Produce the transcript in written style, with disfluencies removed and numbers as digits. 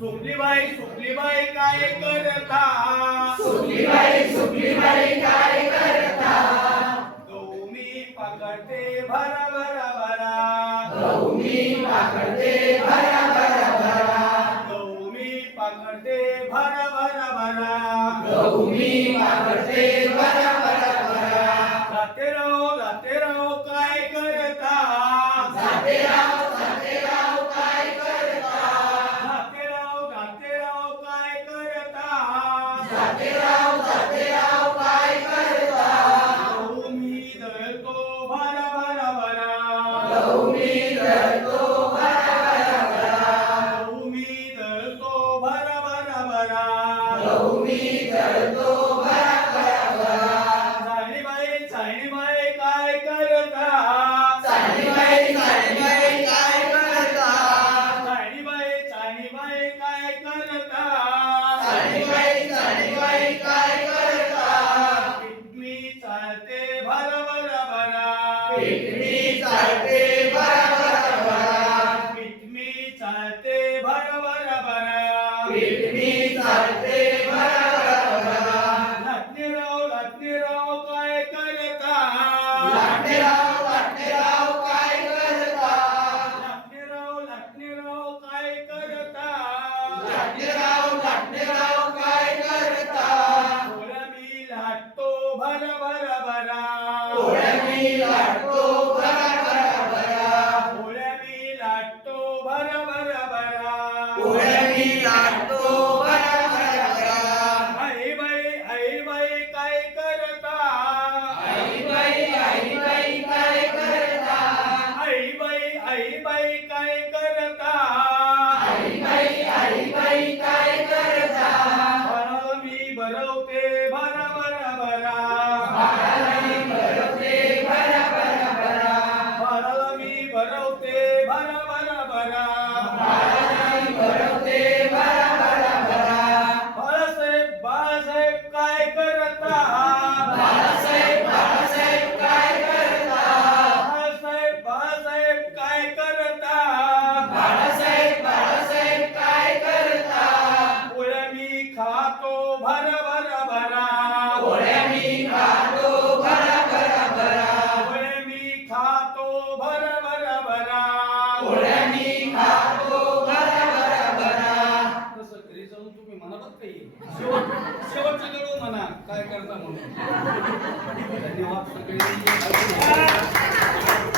सुकलीबाई काय करता? सुकलीबाई काय करता? गहू मी पाकडते भरा भरा भरा. गहू मी पाकडते भरा भरा भरा. गहू मी पाकडते भरा भरा भरा. गहू मी पाकडते भरा भरा भरा. जाते राव काय करता? जाते राव काय करता? जाते राव काय करता? जाते राव काय करता? गहू मी दळतो भरा भरा भरा. गहू मी दळतो भरा भरा भरा. गहू मी दळतो भरा भरा भरा. गहू मी दळतो भरा भरा भरा. चाळणीबाई काय करता? चाळणीबाई काय करता? चाळणीबाई काय करता? चाळणीबाई काय करता? मी चालते भरा भरा भरा. पिटणी चालते भरा भरा भरा. मी चालते भरा भरा भरा. पिटणी चालते भरा भरा भरा. लाटणेराव काय करता? लाटणेराव काय करता? लाटणेराव काय करता? लाटणेराव काय करता? पोळ्या मी लाटतो भरा भरा भरा. पोळ्या मी लाटतो भरा भरा भरा. पोळ्या मी लाटतो भरा भरा भरा. पोळ्या मी लाटतो भरा भरा भरा. आईबाई काय करता? आईबाई काय करता? आईबाई काय करता? आईबाई काय करता? बाळाला मी भरवते भरा भरा भरा. बाळाला मी भरवते भरा भरा भरा. बाळाला मी भरवते भरा भरा भरा. बाळाला मी भरवते भरा भरा भरा. बाळासाहेब काय करता? बाळासाहेब काय करता? बाळासाहेब काय करता? बाळासाहेब काय करता? पोळ्या मी खातो भरा भरा भरा. पोळ्या मी खातो भरा भरा भरा. पोळ्या मी खातो भरा भरा भरा. पोळ्या मी खातो भरा भरा भरा. तसं घरी जाऊन तुम्ही म्हणालात काही शेवटचं गडू म्हणा काय करता म्हणून. धन्यवाद सगळे.